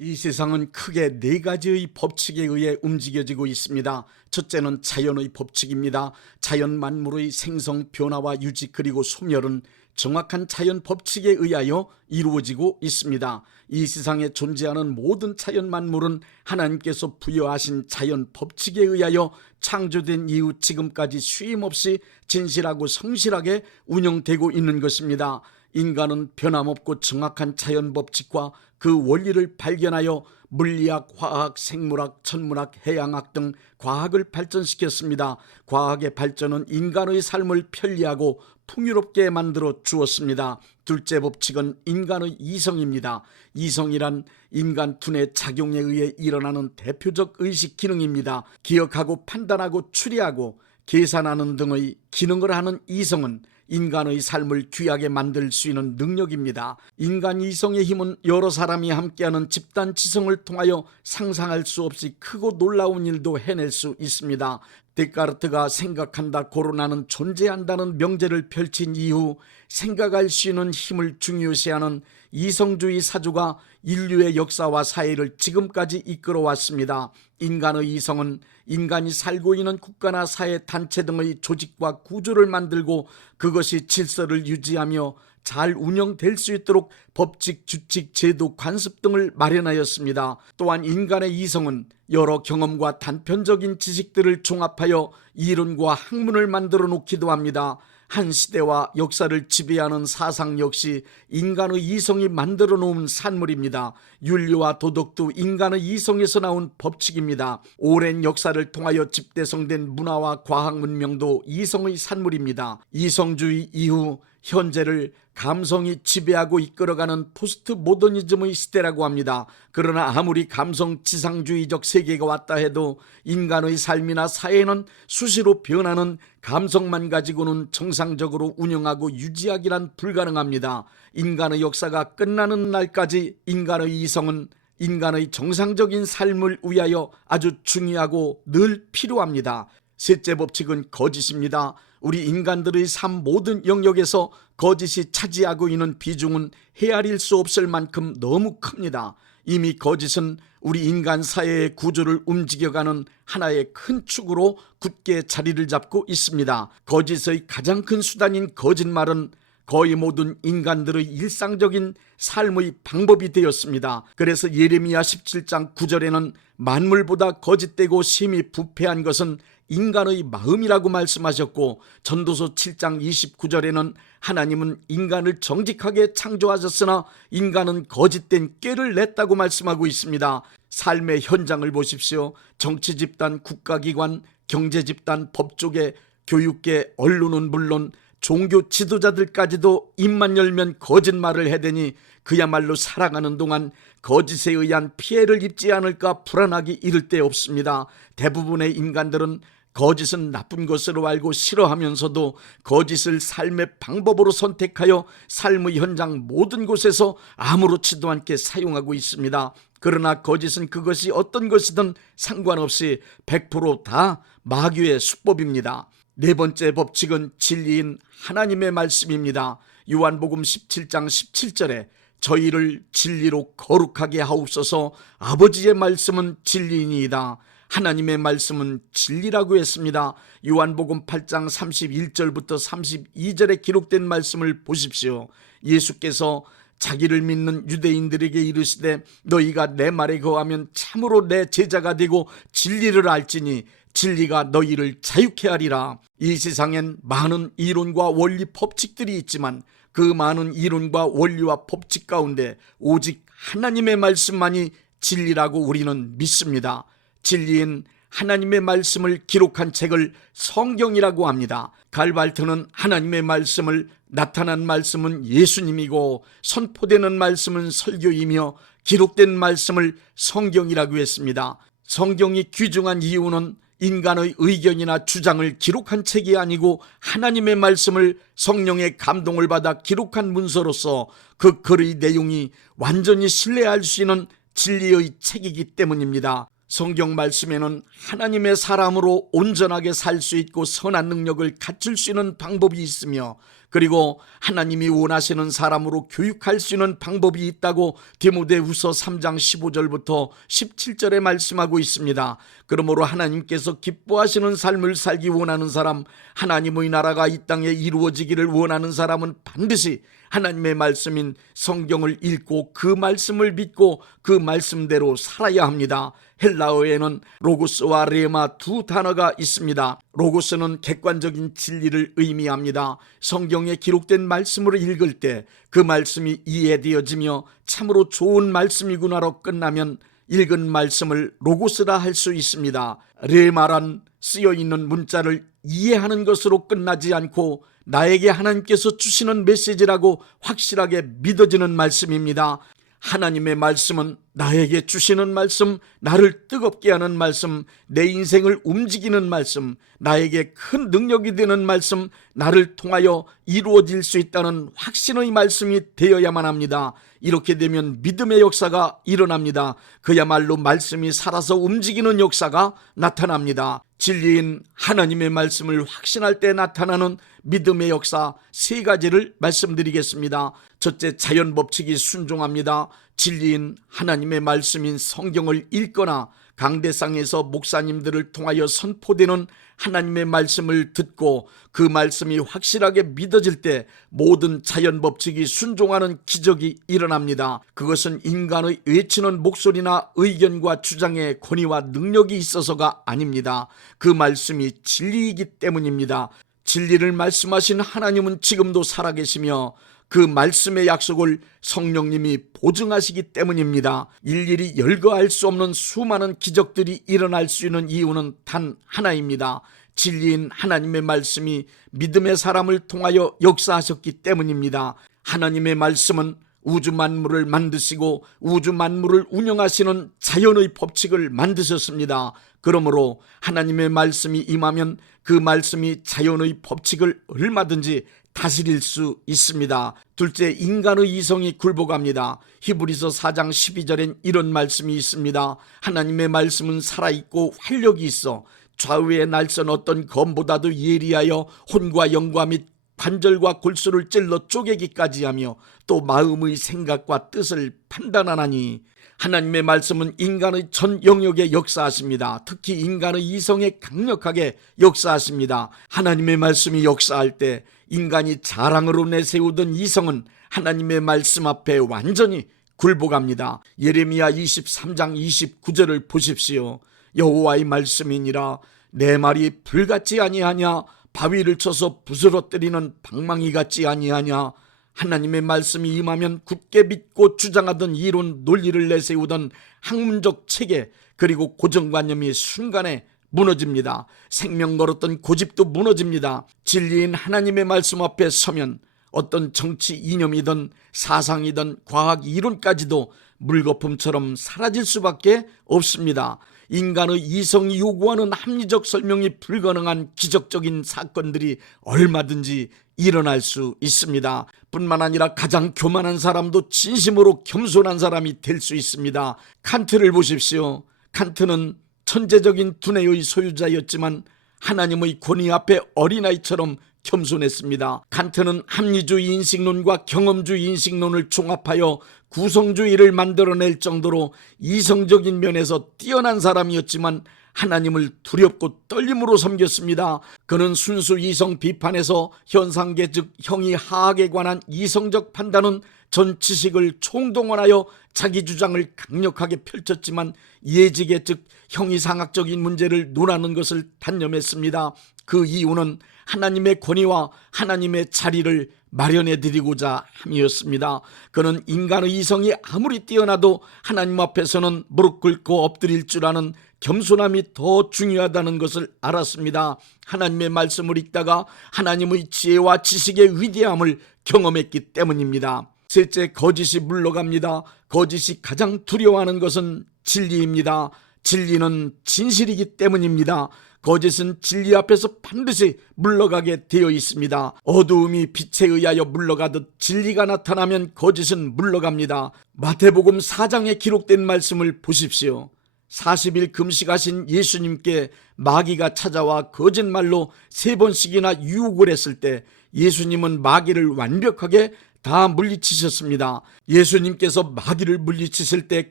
이 세상은 크게 네 가지의 법칙에 의해 움직여지고 있습니다. 첫째는 자연의 법칙입니다. 자연 만물의 생성, 변화와 유지 그리고 소멸은 정확한 자연 법칙에 의하여 이루어지고 있습니다. 이 세상에 존재하는 모든 자연 만물은 하나님께서 부여하신 자연 법칙에 의하여 창조된 이후 지금까지 쉼없이 진실하고 성실하게 운영되고 있는 것입니다. 인간은 변함없고 정확한 자연 법칙과 그 원리를 발견하여 물리학, 화학, 생물학, 천문학, 해양학 등 과학을 발전시켰습니다. 과학의 발전은 인간의 삶을 편리하고 풍요롭게 만들어 주었습니다. 둘째 법칙은 인간의 이성입니다. 이성이란 인간 두뇌 작용에 의해 일어나는 대표적 의식 기능입니다. 기억하고 판단하고 추리하고 계산하는 등의 기능을 하는 이성은 인간의 삶을 귀하게 만들 수 있는 능력입니다. 인간 이성의 힘은 여러 사람이 함께하는 집단 지성을 통하여 상상할 수 없이 크고 놀라운 일도 해낼 수 있습니다. 데카르트가 생각한다 고로나는 존재한다는 명제를 펼친 이후 생각할 수 있는 힘을 중요시하는 이성주의 사조가 인류의 역사와 사회를 지금까지 이끌어왔습니다. 인간의 이성은 인간이 살고 있는 국가나 사회 단체 등의 조직과 구조를 만들고 그것이 질서를 유지하며 잘 운영될 수 있도록 법칙, 주칙, 제도, 관습 등을 마련하였습니다. 또한 인간의 이성은 여러 경험과 단편적인 지식들을 종합하여 이론과 학문을 만들어 놓기도 합니다. 한 시대와 역사를 지배하는 사상 역시 인간의 이성이 만들어 놓은 산물입니다. 윤리와 도덕도 인간의 이성에서 나온 법칙입니다. 오랜 역사를 통하여 집대성된 문화와 과학 문명도 이성의 산물입니다. 이성주의 이후 현재를 감성이 지배하고 이끌어가는 포스트 모더니즘의 시대라고 합니다. 그러나 아무리 감성 지상주의적 세계가 왔다 해도 인간의 삶이나 사회는 수시로 변하는 감성만 가지고는 정상적으로 운영하고 유지하기란 불가능합니다. 인간의 역사가 끝나는 날까지 인간의 이성은 인간의 정상적인 삶을 위하여 아주 중요하고 늘 필요합니다. 셋째 법칙은 거짓입니다. 우리 인간들의 삶 모든 영역에서 거짓이 차지하고 있는 비중은 헤아릴 수 없을 만큼 너무 큽니다. 이미 거짓은 우리 인간 사회의 구조를 움직여가는 하나의 큰 축으로 굳게 자리를 잡고 있습니다. 거짓의 가장 큰 수단인 거짓말은 거의 모든 인간들의 일상적인 삶의 방법이 되었습니다. 그래서 예레미야 17장 9절에는 만물보다 거짓되고 심히 부패한 것은 인간의 마음이라고 말씀하셨고, 전도서 7장 29절에는 하나님은 인간을 정직하게 창조하셨으나 인간은 거짓된 꾀를 냈다고 말씀하고 있습니다. 삶의 현장을 보십시오. 정치 집단, 국가기관, 경제 집단, 법조계, 교육계, 언론은 물론 종교 지도자들까지도 입만 열면 거짓말을 해대니 그야말로 살아가는 동안 거짓에 의한 피해를 입지 않을까 불안하기 이를 데 없습니다. 대부분의 인간들은 거짓은 나쁜 것으로 알고 싫어하면서도 거짓을 삶의 방법으로 선택하여 삶의 현장 모든 곳에서 아무렇지도 않게 사용하고 있습니다. 그러나 거짓은 그것이 어떤 것이든 상관없이 100% 마귀의 수법입니다. 네 번째 법칙은 진리인 하나님의 말씀입니다. 요한복음 17장 17절에 저희를 진리로 거룩하게 하옵소서, 아버지의 말씀은 진리이니이다. 하나님의 말씀은 진리라고 했습니다. 요한복음 8장 31절부터 32절에 기록된 말씀을 보십시오. 예수께서 자기를 믿는 유대인들에게 이르시되 너희가 내 말에 거하면 참으로 내 제자가 되고 진리를 알지니 진리가 너희를 자유케 하리라. 이 세상엔 많은 이론과 원리 법칙들이 있지만 그 많은 이론과 원리와 법칙 가운데 오직 하나님의 말씀만이 진리라고 우리는 믿습니다. 진리인 하나님의 말씀을 기록한 책을 성경이라고 합니다. 갈발트는 하나님의 말씀을, 나타난 말씀은 예수님이고 선포되는 말씀은 설교이며 기록된 말씀을 성경이라고 했습니다. 성경이 귀중한 이유는 인간의 의견이나 주장을 기록한 책이 아니고 하나님의 말씀을 성령의 감동을 받아 기록한 문서로서 그 글의 내용이 완전히 신뢰할 수 있는 진리의 책이기 때문입니다. 성경 말씀에는 하나님의 사람으로 온전하게 살 수 있고 선한 능력을 갖출 수 있는 방법이 있으며, 그리고 하나님이 원하시는 사람으로 교육할 수 있는 방법이 있다고 디모데후서 3장 15절부터 17절에 말씀하고 있습니다. 그러므로 하나님께서 기뻐하시는 삶을 살기 원하는 사람, 하나님의 나라가 이 땅에 이루어지기를 원하는 사람은 반드시 하나님의 말씀인 성경을 읽고 그 말씀을 믿고 그 말씀대로 살아야 합니다. 헬라어에는 로고스와 레마 두 단어가 있습니다. 로고스는 객관적인 진리를 의미합니다. 성경에 기록된 말씀을 읽을 때 그 말씀이 이해되어지며 참으로 좋은 말씀이구나로 끝나면 읽은 말씀을 로고스라 할 수 있습니다. 레마란 쓰여있는 문자를 이해하는 것으로 끝나지 않고 나에게 하나님께서 주시는 메시지라고 확실하게 믿어지는 말씀입니다. 하나님의 말씀은 나에게 주시는 말씀, 나를 뜨겁게 하는 말씀, 내 인생을 움직이는 말씀, 나에게 큰 능력이 되는 말씀, 나를 통하여 이루어질 수 있다는 확신의 말씀이 되어야만 합니다. 이렇게 되면 믿음의 역사가 일어납니다. 그야말로 말씀이 살아서 움직이는 역사가 나타납니다. 진리인 하나님의 말씀을 확신할 때 나타나는 믿음의 역사 세 가지를 말씀드리겠습니다. 첫째, 자연 법칙이 순종합니다. 진리인 하나님의 말씀인 성경을 읽거나 강대상에서 목사님들을 통하여 선포되는 하나님의 말씀을 듣고 그 말씀이 확실하게 믿어질 때 모든 자연 법칙이 순종하는 기적이 일어납니다. 그것은 인간의 외치는 목소리나 의견과 주장의 권위와 능력이 있어서가 아닙니다. 그 말씀이 진리이기 때문입니다. 진리를 말씀하신 하나님은 지금도 살아계시며 그 말씀의 약속을 성령님이 보증하시기 때문입니다. 일일이 열거할 수 없는 수많은 기적들이 일어날 수 있는 이유는 단 하나입니다. 진리인 하나님의 말씀이 믿음의 사람을 통하여 역사하셨기 때문입니다. 하나님의 말씀은 우주 만물을 만드시고 우주 만물을 운영하시는 자연의 법칙을 만드셨습니다. 그러므로 하나님의 말씀이 임하면 그 말씀이 자연의 법칙을 얼마든지 다스릴 수 있습니다. 둘째, 인간의 이성이 굴복합니다. 히브리서 4장 12절엔 이런 말씀이 있습니다. 하나님의 말씀은 살아있고 활력이 있어 좌우의 날선 어떤 검보다도 예리하여 혼과 영과 및 관절과 골수를 찔러 쪼개기까지 하며 또 마음의 생각과 뜻을 판단하나니, 하나님의 말씀은 인간의 전 영역에 역사하십니다. 특히 인간의 이성에 강력하게 역사하십니다. 하나님의 말씀이 역사할 때 인간이 자랑으로 내세우던 이성은 하나님의 말씀 앞에 완전히 굴복합니다. 예레미야 23장 29절을 보십시오. 여호와의 말씀이니라 내 말이 불같지 아니하냐, 바위를 쳐서 부스러뜨리는 방망이 같지 아니하냐. 하나님의 말씀이 임하면 굳게 믿고 주장하던 이론 논리를 내세우던 학문적 체계 그리고 고정관념이 순간에 무너집니다. 생명 걸었던 고집도 무너집니다. 진리인 하나님의 말씀 앞에 서면 어떤 정치 이념이든 사상이든 과학 이론까지도 물거품처럼 사라질 수밖에 없습니다. 인간의 이성이 요구하는 합리적 설명이 불가능한 기적적인 사건들이 얼마든지 일어날 수 있습니다. 뿐만 아니라 가장 교만한 사람도 진심으로 겸손한 사람이 될 수 있습니다. 칸트를 보십시오. 칸트는 천재적인 두뇌의 소유자였지만 하나님의 권위 앞에 어린아이처럼 겸손했습니다. 칸트는 합리주의 인식론과 경험주의 인식론을 종합하여 구성주의를 만들어낼 정도로 이성적인 면에서 뛰어난 사람이었지만 하나님을 두렵고 떨림으로 섬겼습니다. 그는 순수 이성 비판에서 현상계 즉 형이 하악에 관한 이성적 판단은 전 지식을 총동원하여 자기 주장을 강력하게 펼쳤지만 예지계 즉 형이상학적인 문제를 논하는 것을 단념했습니다. 그 이유는 하나님의 권위와 하나님의 자리를 마련해 드리고자 함이었습니다. 그는 인간의 이성이 아무리 뛰어나도 하나님 앞에서는 무릎 꿇고 엎드릴 줄 아는 겸손함이 더 중요하다는 것을 알았습니다. 하나님의 말씀을 읽다가 하나님의 지혜와 지식의 위대함을 경험했기 때문입니다. 셋째, 거짓이 물러갑니다. 거짓이 가장 두려워하는 것은 진리입니다. 진리는 진실이기 때문입니다. 거짓은 진리 앞에서 반드시 물러가게 되어 있습니다. 어두움이 빛에 의하여 물러가듯 진리가 나타나면 거짓은 물러갑니다. 마태복음 4장에 기록된 말씀을 보십시오. 40일 금식하신 예수님께 마귀가 찾아와 거짓말로 3번씩이나 유혹을 했을 때 예수님은 마귀를 완벽하게 다 물리치셨습니다. 예수님께서 마귀를 물리치실 때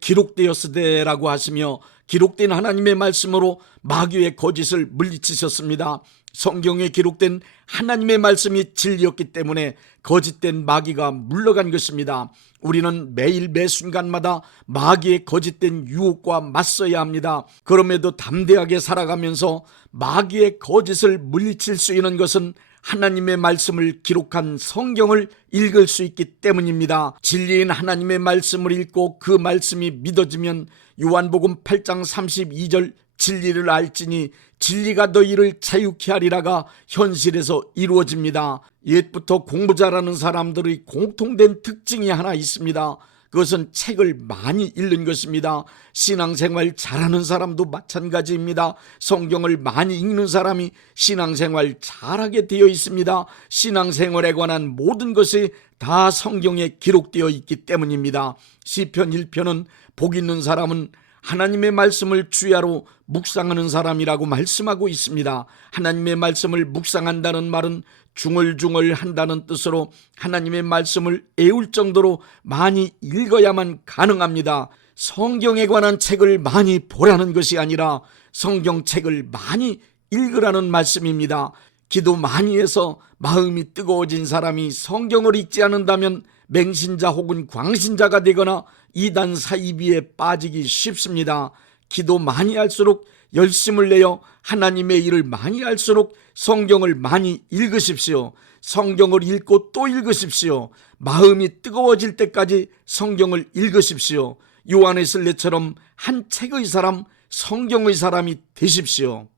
기록되었으되라고 하시며 기록된 하나님의 말씀으로 마귀의 거짓을 물리치셨습니다. 성경에 기록된 하나님의 말씀이 진리였기 때문에 거짓된 마귀가 물러간 것입니다. 우리는 매일 매 순간마다 마귀의 거짓된 유혹과 맞서야 합니다. 그럼에도 담대하게 살아가면서 마귀의 거짓을 물리칠 수 있는 것은 하나님의 말씀을 기록한 성경을 읽을 수 있기 때문입니다. 진리인 하나님의 말씀을 읽고 그 말씀이 믿어지면 요한복음 8장 32절 진리를 알지니 진리가 너희를 자유케 하리라가 현실에서 이루어집니다. 옛부터 공부 잘하는 사람들의 공통된 특징이 하나 있습니다. 그것은 책을 많이 읽는 것입니다. 신앙생활 잘하는 사람도 마찬가지입니다. 성경을 많이 읽는 사람이 신앙생활 잘하게 되어 있습니다. 신앙생활에 관한 모든 것이 다 성경에 기록되어 있기 때문입니다. 시편 1편은 복 있는 사람은 하나님의 말씀을 주야로 묵상하는 사람이라고 말씀하고 있습니다. 하나님의 말씀을 묵상한다는 말은 중얼중얼 한다는 뜻으로 하나님의 말씀을 애울 정도로 많이 읽어야만 가능합니다. 성경에 관한 책을 많이 보라는 것이 아니라 성경책을 많이 읽으라는 말씀입니다. 기도 많이 해서 마음이 뜨거워진 사람이 성경을 읽지 않는다면 맹신자 혹은 광신자가 되거나 이단 사이비에 빠지기 쉽습니다. 기도 많이 할수록 열심을 내어 하나님의 일을 많이 할수록 성경을 많이 읽으십시오. 성경을 읽고 또 읽으십시오. 마음이 뜨거워질 때까지 성경을 읽으십시오. 요한의 슬레처럼 한 책의 사람, 성경의 사람이 되십시오.